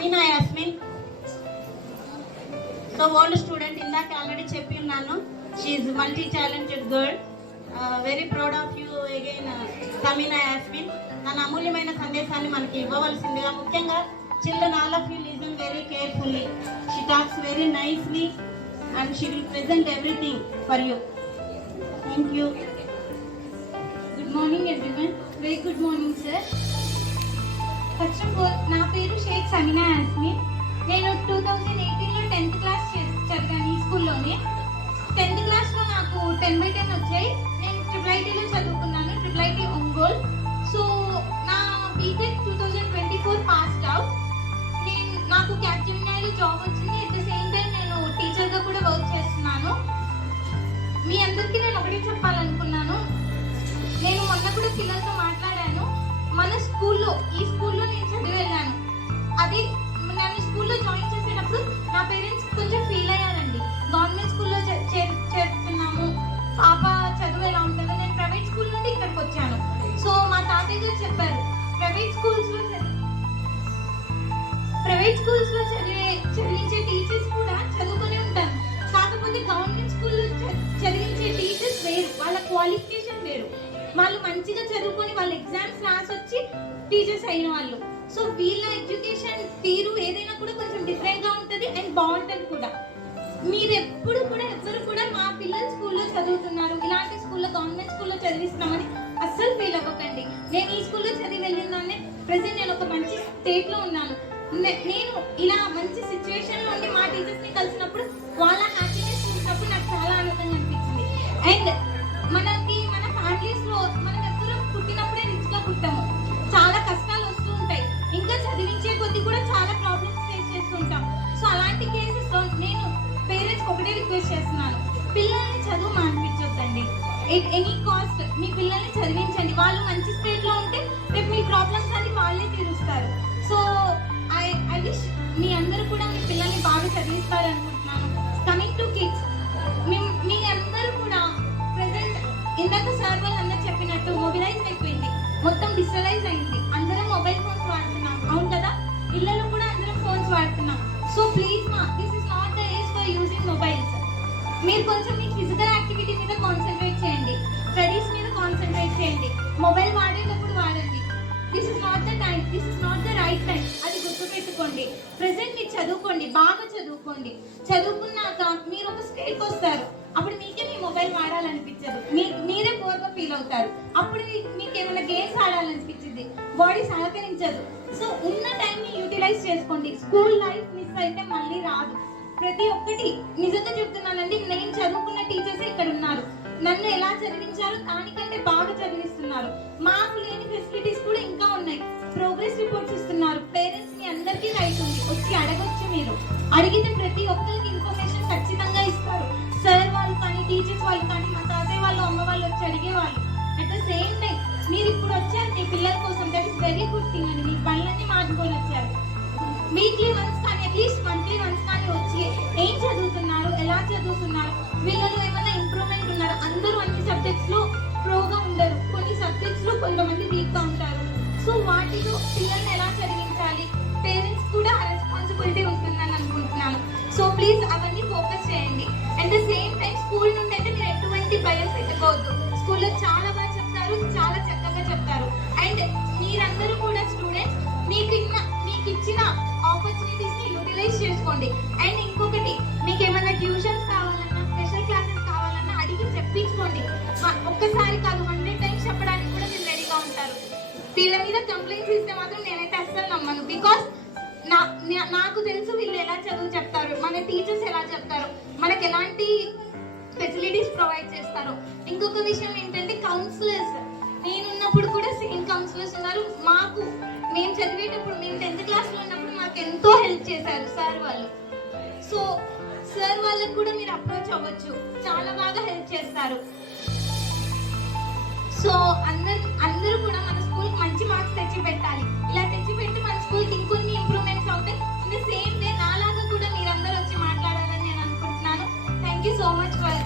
Sameena Yasmin. So old student, ఇందాక already చెప్పి ఉన్నాను. She is multi talented girl. Very proud of you again Sameena Yasmin. తన అమూల్యమైన సందేశాన్ని మనకి ఇవ్వవలసిందిగా, ముఖ్యంగా children, all of you listen very carefully. She talks very nicely and she will present everything for you. Thank you. Good morning everyone. Very good morning sir. First of all, నా పేరు షేక్ సమీనా యాస్మిన్. నేను 2018లో 10th class చదివాను ఈ స్కూల్లోనే. 10th క్లాస్లో నాకు 10/10 వచ్చాయి. నేను IIITలో చదువుకున్నాను, IIIT ఒంగోల్. సో నా బీటెక్ 2024 పాస్డ్ అవుట్. నాకు క్యాప్జెమినాయిలో జాబ్ వచ్చింది. అట్ ద సేమ్ టైం నేను టీచర్గా కూడా వర్క్ చేస్తున్నాను. మీ అందరికీ నేను ఒకటే చెప్పాలనుకున్నాను. నేను మొన్న కూడా పిల్లలతో మాట్లాడాను. మన స్కూల్లో, ఈ స్కూల్లో నేను చదివి వెళ్ళాను. అది నన్ను స్కూల్లో జాయిన్ చేసేటప్పుడు నా పేరెంట్స్ కొంచెం ఫీల్ అయ్యారండి. గవర్నమెంట్ స్కూల్లో చేరుతున్నాము, పాప చదువు ఎలా ఉంటుందో. నేను ప్రైవేట్ స్కూల్ నుండి ఇక్కడికి వచ్చాను. సో మా తాతయ్య గారు చెప్పారు, ప్రైవేట్ స్కూల్స్లో చదివించే టీచర్స్ కూడా చదువుకొని ఉంటారు, కాకపోతే గవర్నమెంట్ స్కూల్లో చదివించే టీచర్స్ వేరు, వాళ్ళ క్వాలిఫికేషన్ వేరు. వాళ్ళు మంచిగా చదువుకొని వాళ్ళ ఎగ్జామ్స్ రాసి వచ్చి టీచర్స్ అయిన వాళ్ళు. సో వీళ్ళ ఎడ్యుకేషన్ తీరు ఏదైనా కూడా కొంచెం డిఫరెంట్గా ఉంటుంది అండ్ బాగుంటుంది కూడా. మీరు ఎవ్వరు కూడా మా పిల్లలు స్కూల్లో చదువుతున్నారు, ఇలాంటి స్కూల్లో, గవర్నమెంట్ స్కూల్లో చదివిస్తున్నామని అస్సలు ఫీల్ అవ్వకండి. నేను ఈ స్కూల్లో చదివి వెళ్ళిందాన్ని ప్రెసెంట్ నేను ఒక మంచి స్టేట్లో ఉన్నాను. నేను ఇలా మంచి సిచ్యువేషన్లో ఉండి మా టీచర్స్ని కలిసినప్పుడు వాళ్ళ హ్యాపీనెస్ చూసినప్పుడు నాకు చాలా ఆనందంగా అనిపించింది. అండ్ మనకి మన ఫ్యామిలీస్లో మనం ఎవ్వరూ పుట్టినప్పుడే రిచ్గా పుట్టాము, చాలా కష్టాలు వస్తూ ఉంటాయి. ఇంకా చదివించే కొద్ది కూడా చాలా ప్రాబ్లమ్స్ ఫేస్ చేస్తుంటాం. సో అలాంటి కేసెస్లో నేను పేరెంట్స్కి ఒకటే రిక్వెస్ట్ చేస్తున్నాను, పిల్లల్ని చదువు మానిపించొద్దండి. ఎట్ ఎనీ కాస్ట్ మీ పిల్లల్ని చదివించండి. వాళ్ళు మంచి స్టేట్లో ఉంటే రేపు మీ ప్రాబ్లమ్స్ అన్ని వాళ్ళే తీరుస్తారు. సో ఐ విష్ మీ అందరూ కూడా మీ పిల్లల్ని బాగా చదివిస్తారనుకుంటున్నాను. కమింగ్ టు కిడ్స్, మీ అందరూ కూడా ప్రెసెంట్ ఇందాక సార్ వాళ్ళు అందరూ చెప్పినట్టు మొబిలైజ్ అయిపోయింది, మొత్తం డిజిటలైజ్ అయింది. అందరం మొబైల్ ఫోన్స్ వాడుతున్నాం, అవును కదా? ఇళ్ళలో కూడా అందరం ఫోన్స్ వాడుతున్నాం. So please this is not the age for using mobiles. మీరు కొంచెం మీ ఫిజికల్ యాక్టివిటీ మీద కాన్సన్ట్రేట్ చేయండి, స్టడీస్ మీద కాన్సన్ట్రేట్ చేయండి. మొబైల్ వాడేటప్పుడు వాడండి. This is not the time, this is not the right time, అది గుర్తుపెట్టుకోండి. ప్రెసెంట్ మీరు చదువుకోండి, బాగా చదువుకోండి. చదువుకున్నాక మీరు ఒక స్టేట్కి వస్తారు, అప్పుడు మీకే మీ మొబైల్ వాడాలనిపించదు, మీరే బోర్గా ఫీల్ అవుతారు. అప్పుడు మీకు ఏమైనా గేమ్స్ ఆడాలనిపించింది, బాడీ సహకరించదు. సో ఉన్న టైంని యూటిలైజ్ చేసుకోండి. స్కూల్ లైఫ్ మిస్ అయితే మళ్ళీ రాదు. ప్రతి ఒక్కటి నిజంగా చెప్తున్నానండి, నేను చదువుకున్న టీచర్స్ ఇక్కడ ఉన్నారు, నన్ను ఎలా చదివించారో దానికంటే బాగా చదివిస్తున్నారు. మాకు లేని ఫెసిలిటీస్ కూడా ఇంకా ఉన్నాయి. ప్రోగ్రెస్ రిపోర్ట్స్ ఇస్తున్నారు. పేరెంట్స్ మీ అందరికీ రైట్ ఉంది, వచ్చి అడగొచ్చు. మీరు అడిగితే ప్రతి ఒక్కరికి ఇన్ఫర్మేషన్ ఖచ్చితంగా ఇస్తారు. సార్ వాళ్ళు కానీ, టీచర్స్ వాళ్ళు కానీ, మా తాతయ్య వాళ్ళు, అమ్మ వాళ్ళు వచ్చి అడిగేవాళ్ళు. అట్ ద సేమ్ టైం మీరు ఇప్పుడు వచ్చారు మీ పిల్లల కోసం, that is very good thing అండి. మీ పనులన్నీ మార్చుకొని వచ్చారు. వీక్లీ వన్స్ కానీ, అట్లీస్ట్ మంత్లీ వన్స్ కానీ వచ్చి ఏం చదువుతున్నారు, ఎలా చదువుతున్నారు, వీళ్ళలో ఏమైనా ఇంప్రూవ్మెంట్ ఉన్నారు. అందరూ అన్ని సబ్జెక్ట్స్లో ప్రోగా ఉండరు, కొన్ని సబ్జెక్ట్స్లో కొంతమంది వీక్గా ఉంటారు. సో వాటిలో పిల్లల్ని ఎలా చదివించాలి, పేరెంట్స్ కూడా రెస్పాన్సిబిలిటీ ఉంటుందని అనుకుంటున్నాను. సో ప్లీజ్ అవన్నీ ఫోకస్ చేయండి. At the same time school నుండి అయితే మీరు ఎటువంటి భయం పెట్టుకోవద్దు. స్కూల్లో చాలా బాగా చెప్తారు, చాలా చక్కగా చెప్తారు. అండ్ మీరందరూ కూడా స్టూడెంట్స్, మీకు ఇచ్చిన ఆపర్చునిటీస్ని యూటిలైజ్ చేసుకోండి. అండ్ ఇంకొకటి, మీకు ఏమైనా ట్యూషన్స్ కావాలన్నా, స్పెషల్ క్లాసెస్ కావాలన్నా అడిగి చెప్పించుకోండి. ఒక్కసారి కాదు, 100 టైమ్స్ చెప్పడానికి కూడా మీరు రెడీగా ఉంటారు. వీళ్ళ మీద కంప్లైంట్స్ ఇస్తే మాత్రం నేనైతే అస్సలు నమ్మను. బికాస్ నాకు తెలుసు వీళ్ళు ఎలా చదువు చెప్తారు, మన టీచర్స్ ఎలా చెప్తారు, మనకు ఎలాంటి ఫెసిలిటీస్ ప్రొవైడ్ చేస్తారు. ఇంకొక విషయం ఏంటంటే కౌన్సిలర్స్, నేనున్నప్పుడు కూడా సేమ్ కౌన్సిలర్స్ ఉన్నారు. మేము చదివేటప్పుడు, మేము 10th క్లాస్లో ఉన్నప్పుడు మాకు ఎంతో హెల్ప్ చేశారు సార్ వాళ్ళు. సో సార్ వాళ్ళకు కూడా మీరు అప్రోచ్ అవ్వచ్చు, చాలా బాగా హెల్ప్ చేస్తారు. సో అందరూ కూడా మన స్కూల్కి మంచి మార్క్స్ తెచ్చి పెట్టాలి. ఇలా తెచ్చి పెట్టి మన స్కూల్కి ఇంకొన్ని ఇంప్రూవ్మెంట్స్ అవుతాయి. ఇన్ ద సేమ్ వే నాలాగా కూడా మీరందరూ వచ్చి మాట్లాడాలని నేను అనుకుంటున్నాను. Thank you so much for